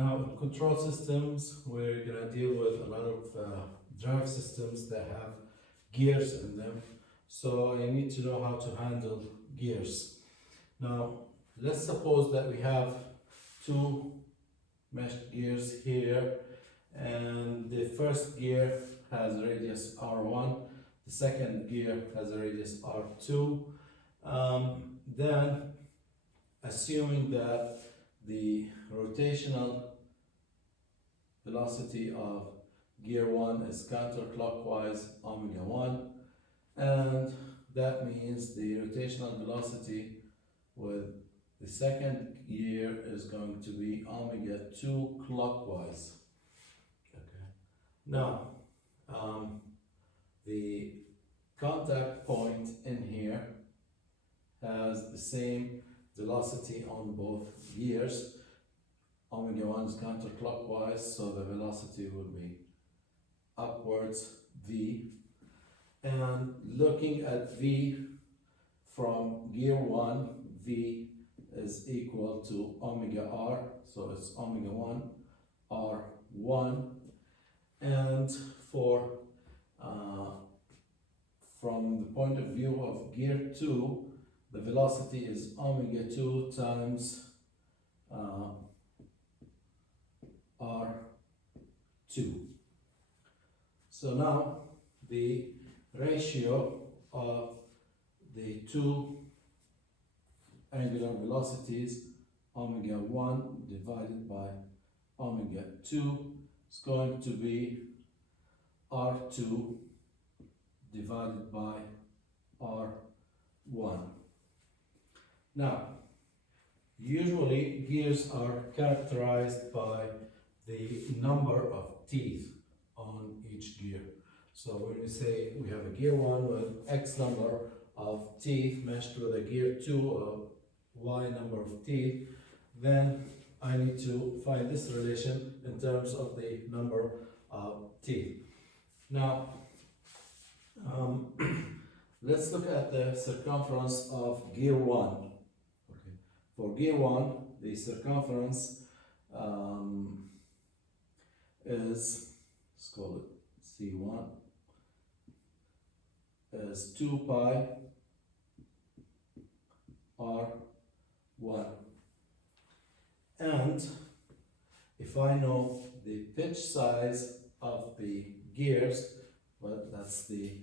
Now, in control systems, we're going to deal with a lot of drive systems that have gears in them. So I need to know how to handle gears. Now, let's suppose that we have two meshed gears here, and the first gear has a radius R1, the second gear has a radius R2. Then, assuming that the rotational velocity of gear 1 is counterclockwise omega 1, and that means the rotational velocity with the second gear is going to be omega 2 clockwise. Okay. Now, the contact point in here has the same velocity on both gears. Omega 1 is counterclockwise, so the velocity would be upwards v. And looking at v from gear 1, v is equal to omega r, so it's omega 1 r1. And for from the point of view of gear 2, the velocity is omega 2 times R2. So now the ratio of the two angular velocities, omega 1 divided by omega 2, is going to be R2 divided by R1. Now, usually gears are characterized by the number of teeth on each gear. So when we say we have a gear 1 with X number of teeth meshed with a gear 2 of Y number of teeth, then I need to find this relation in terms of the number of teeth. Now, let's look at the circumference of gear 1. For gear 1, the circumference is, let's call it C1, is 2 pi R1. And if I know the pitch size of the gears, well, that's the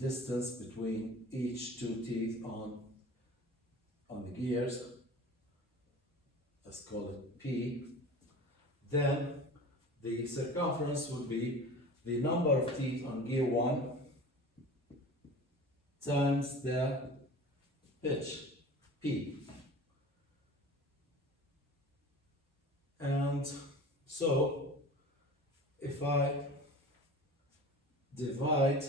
distance between each two teeth on the gears, let's call it P, then the circumference would be the number of teeth on gear 1 times the pitch, P. And so if I divide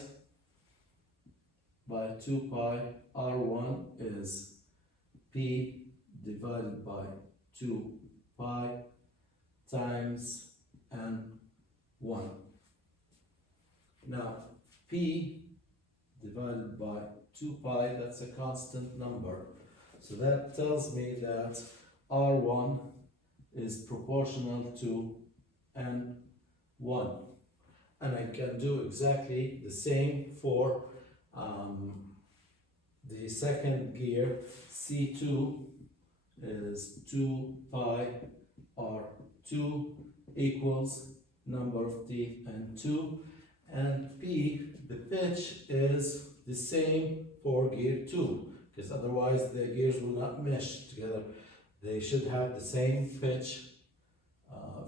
by 2 pi, R1 is P divided by 2 pi times N1. Now, P divided by 2 pi, that's a constant number. So that tells me that R1 is proportional to N1. And I can do exactly the same for the second gear. C2 is 2 pi R2 equals number of teeth N2, and P, the pitch, is the same for gear 2, because otherwise the gears will not mesh together. They should have the same pitch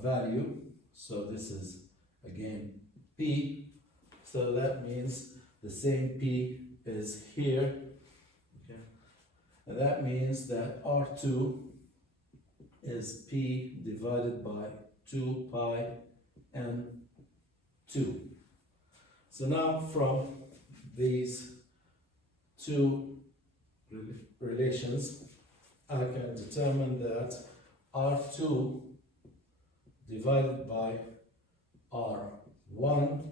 value. So this is again P, so that means the same P is here. Okay. And that means that R2 is P divided by 2 pi N2. So now from these two relations, I can determine that R2 divided by R1,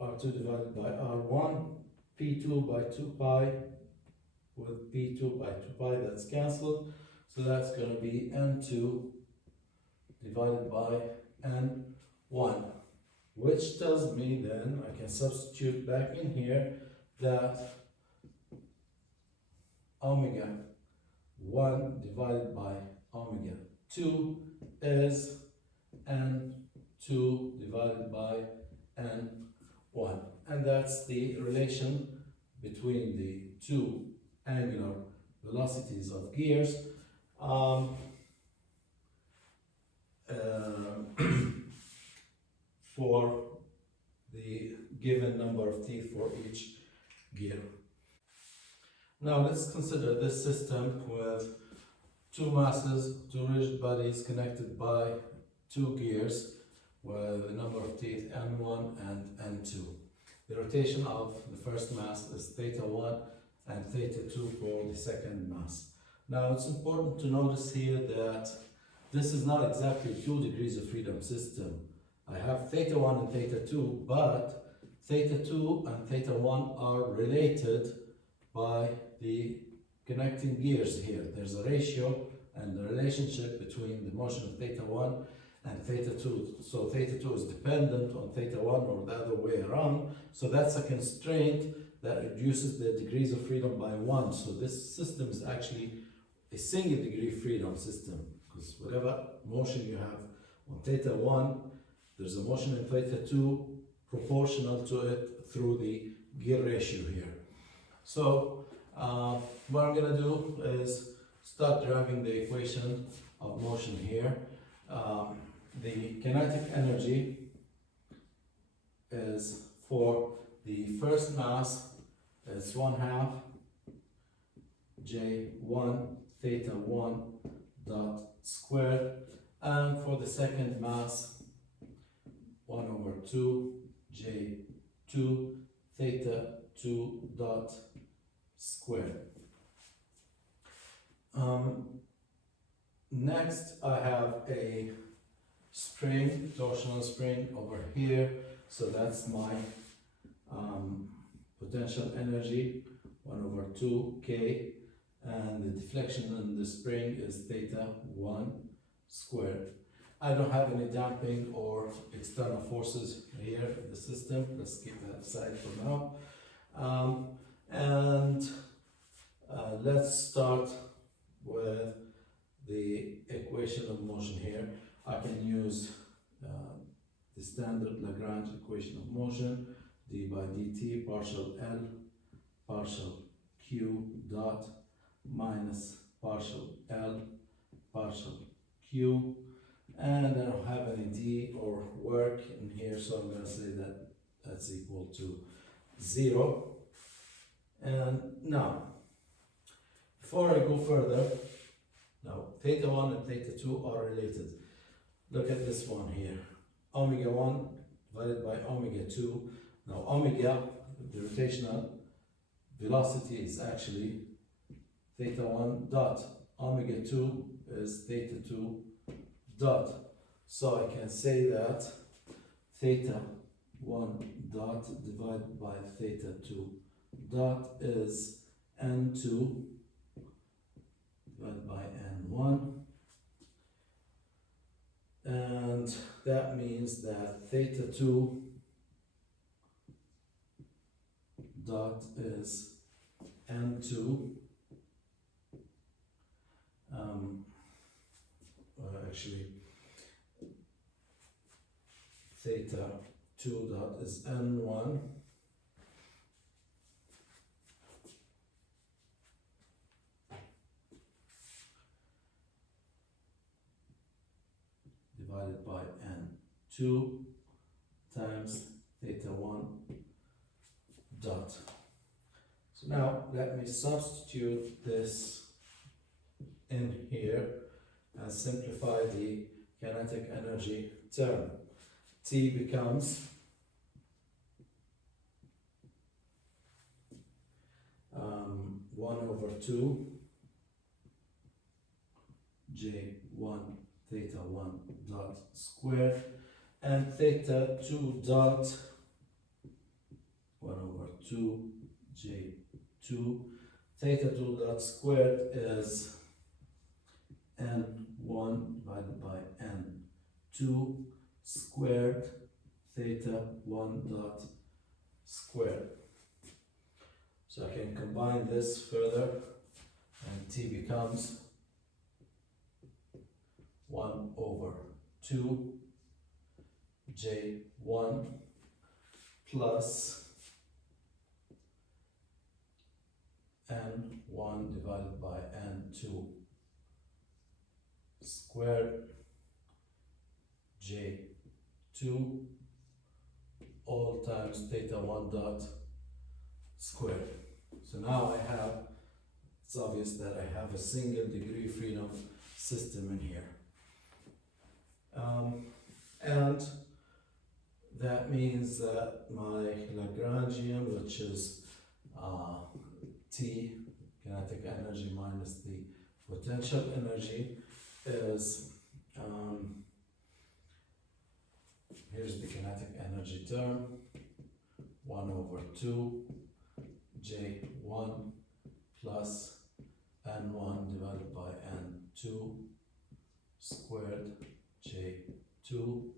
R2 divided by R1, P2 by 2 pi, with P2 by 2 pi, that's cancelled. So that's going to be N2 divided by n1, which tells me then I can substitute back in here that omega 1 divided by omega 2 is n2 divided by n1, and that's the relation between the two angular velocities of gears for the given number of teeth for each gear. Now let's consider this system with two masses, two rigid bodies connected by two gears with a number of teeth n1 and n2. The rotation of the first mass is theta 1 and theta 2 for the second mass. Now it's important to notice here that this is not exactly 2 degrees of freedom system. I have theta 1 and theta 2, but theta 2 and theta 1 are related by the connecting gears here. There's a ratio and a relationship between the motion of theta 1 and theta 2. So theta 2 is dependent on theta 1 or the other way around. So that's a constraint that reduces the degrees of freedom by 1. So this system is actually a single degree freedom system, because whatever motion you have on theta 1, there's a motion in theta 2 proportional to it through the gear ratio here. So what I'm going to do is start deriving the equation of motion here. The kinetic energy is for the first mass, it's 1/2 J1 theta 1 dot squared, and for the second mass 1/2 J2 theta 2 dot squared. Next I have a spring, torsional spring over here, so that's my potential energy 1/2 K, and the deflection in the spring is theta 1 squared. I don't have any damping or external forces here in the system. Let's keep that aside for now. Let's start with the equation of motion here. I can use the standard Lagrange equation of motion, d by dt partial L partial q dot minus partial L partial q, and I don't have any d or work in here, so I'm going to say that that's equal to 0. And now, before I go further, now theta 1 and theta 2 are related. Look at this one here, omega 1 divided by omega 2. Now omega, the rotational velocity, is actually theta 1 dot. Omega 2 is theta 2 dot. So I can say that theta 1 dot divided by theta 2 dot is n2 divided by n1. And that means that theta 2 dot is n2, actually theta 2 dot is n1 divided by n2 times theta 1 dot. So now let me substitute this in here and simplify the kinetic energy term. T becomes um, 1/2 J1 theta 1 dot squared, and theta 2 dot 1/2 J2 theta 2 dot squared is n1 divided by 2 squared theta 1 dot squared. So I can combine this further, and T becomes 1 over 2 J1 plus N1 divided by N2 squared J2 all times theta 1 dot squared. So now I have, it's obvious that I have a single degree freedom system in here. And that means that my Lagrangian, which is T, kinetic energy minus the potential energy, is, here's the kinetic energy term, 1 over 2 J1 plus N1 divided by N2 squared J2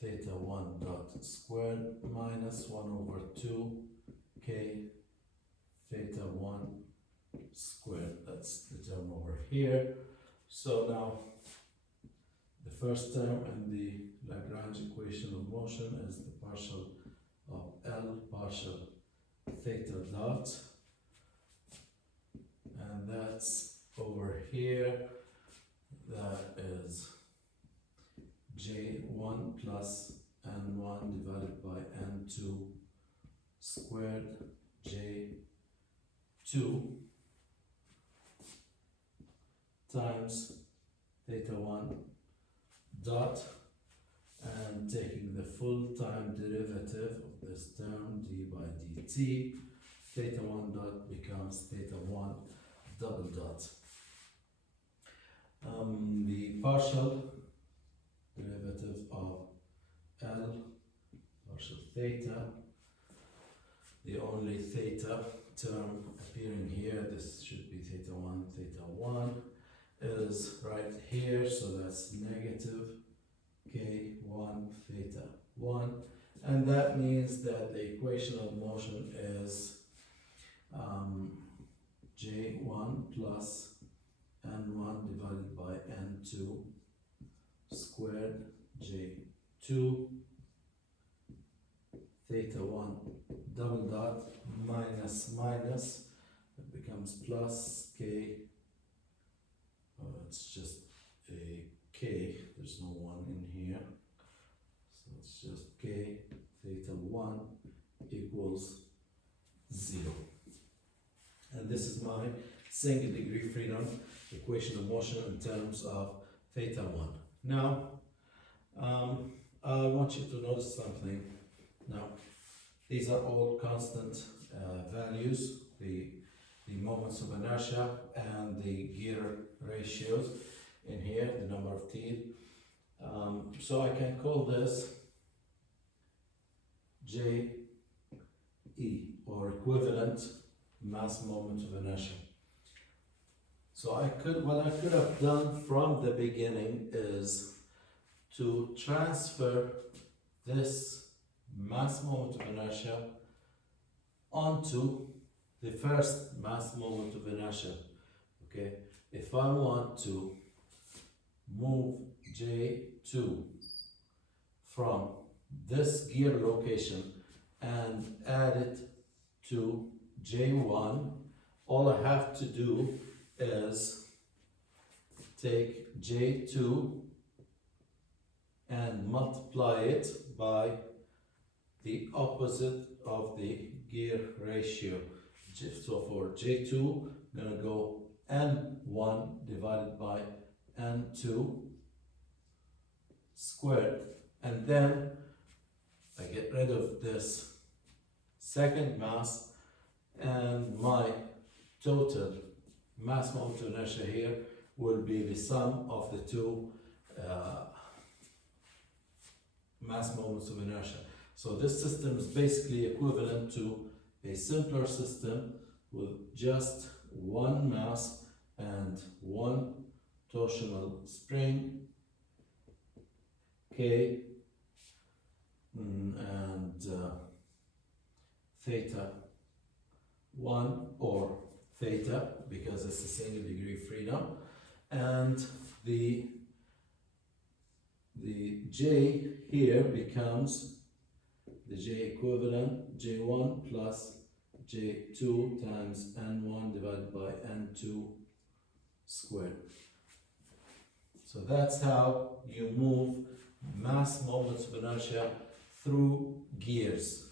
theta 1 dot squared minus 1 over 2 K theta 1 squared. That's the term over here. So now the first term in the Lagrange equation of motion is the partial of L partial theta dot, and that's over here. That is J1 plus N1 divided by N2 squared J2 times theta 1 dot, and taking the full time derivative of this term d by dt, theta 1 dot becomes theta 1 double dot. The partial derivative of L partial theta, the only theta term appearing here, this should be theta 1, is right here, so that's negative K1 theta 1, and that means that the equation of motion is J1 plus N1 divided by N2 squared J2 theta 1 double dot minus minus, it becomes plus K, it's just a K, there's no 1 in here, so it's just K theta 1 equals 0. And this is my single degree freedom equation of motion in terms of theta 1. Now, I want you to notice something. Now, these are all constant values, the moments of inertia and the gear ratios in here, the number of teeth. So I can call this JE, or equivalent mass moment of inertia. So what I could have done from the beginning is to transfer this mass moment of inertia onto the first mass moment of inertia. Okay, if I want to move J2 from this gear location and add it to J1, all I have to do is take J2 and multiply it by the opposite of the gear ratio. So for J2, I'm going to go N1 divided by N2 squared, and then I get rid of this second mass, and my total mass moment of inertia here will be the sum of the two mass moments of inertia. So this system is basically equivalent to a simpler system with just one mass and one torsional spring K and theta 1 or theta because it's a single degree of freedom, and the J here becomes the J equivalent J1 plus J2 times N1 divided by N2 squared. So that's how you move mass moments of inertia through gears.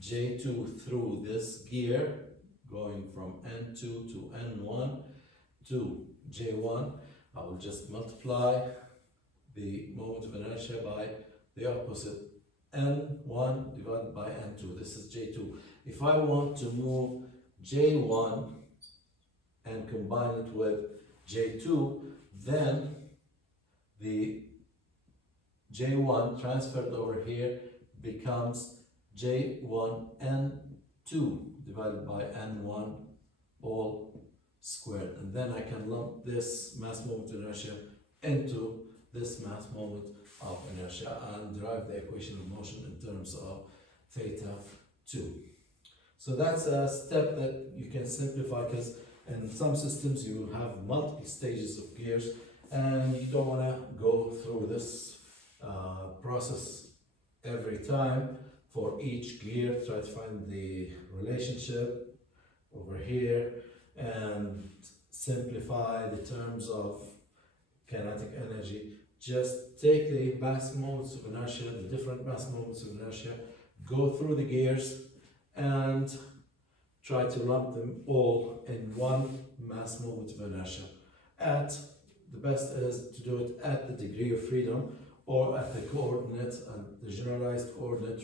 J2 through this gear going from N2 to N1 to J1. I will just multiply the moment of inertia by the opposite, N1 divided by N2. This is J2. If I want to move J1 and combine it with J2, then the J1 transferred over here becomes J1N2 divided by N1 all squared. And then I can lump this mass moment of inertia into this mass moment of inertia and derive the equation of motion in terms of theta 2. So that's a step that you can simplify, because in some systems you will have multiple stages of gears and you don't want to go through this process every time for each gear. Try to find the relationship over here and simplify the terms of kinetic energy. Just take the mass moments of inertia, the different mass moments of inertia, go through the gears and try to lump them all in one mass moment of inertia. The best is to do it at the degree of freedom or at the coordinate and the generalized coordinate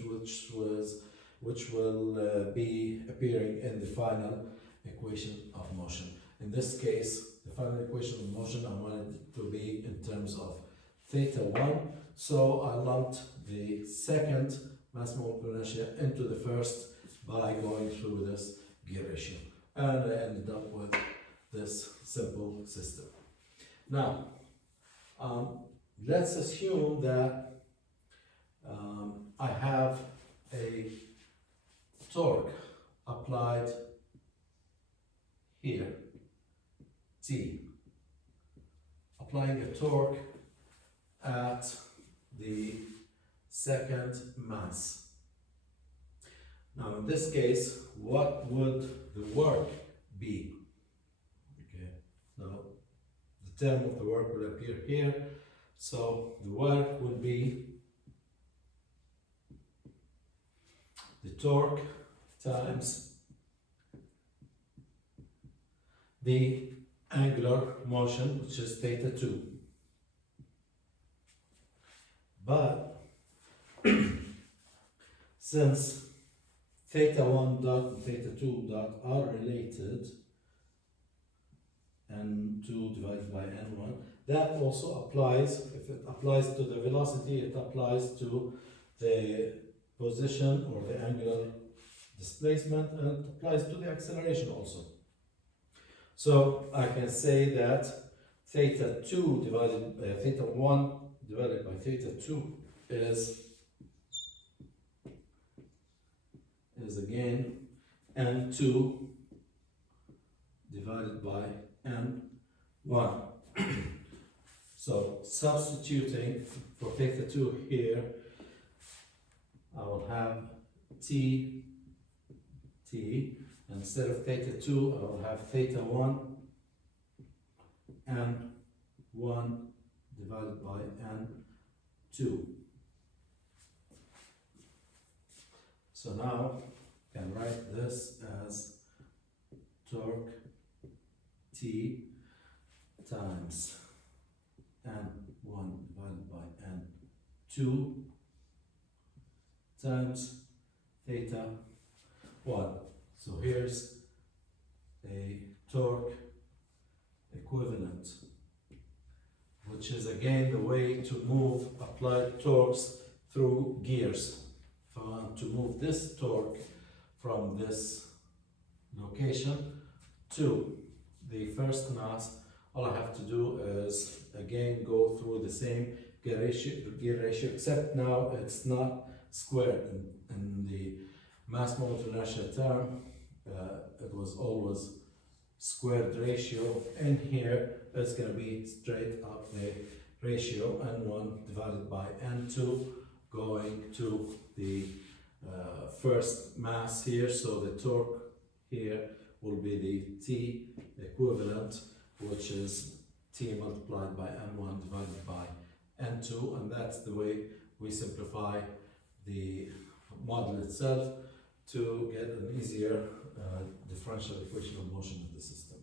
which will be appearing in the final equation of motion. In this case, the final equation of motion, I wanted it to be in terms of theta 1, so I lumped the second mass moment of inertia into the first by going through this gear ratio, and I ended up with this simple system. Now, let's assume that I have a torque applied here, T, applying a torque at the second mass. Now in this case, what would the work be? Okay, now the term of the work will appear here. So the work will be the torque times the angular motion, which is theta 2. But since theta 1 dot and theta 2 dot are related, N2 divided by N1, that also applies. If it applies to the velocity, it applies to the position or the angular displacement, and it applies to the acceleration also. So I can say that theta 2 divided by theta 1 divided by theta 2 is again N2 divided by N1. So substituting for theta 2 here, I will have T, instead of theta 2, I will have theta 1 and 1 divided by N2. So now I can write this as torque T times N1 divided by N2 times theta 1. So here's a torque equivalent, which is again the way to move applied torques through gears. If I want to move this torque from this location to the first mass, all I have to do is again go through the same gear ratio, except now it's not squared. In the mass moment inertia term, it was always squared ratio. In here, it's going to be straight up the ratio N1 divided by N2 going to the first mass here. So the torque here will be the T equivalent, which is T multiplied by N1 divided by N2, and that's the way we simplify the model itself to get an easier differential equation of motion of the system.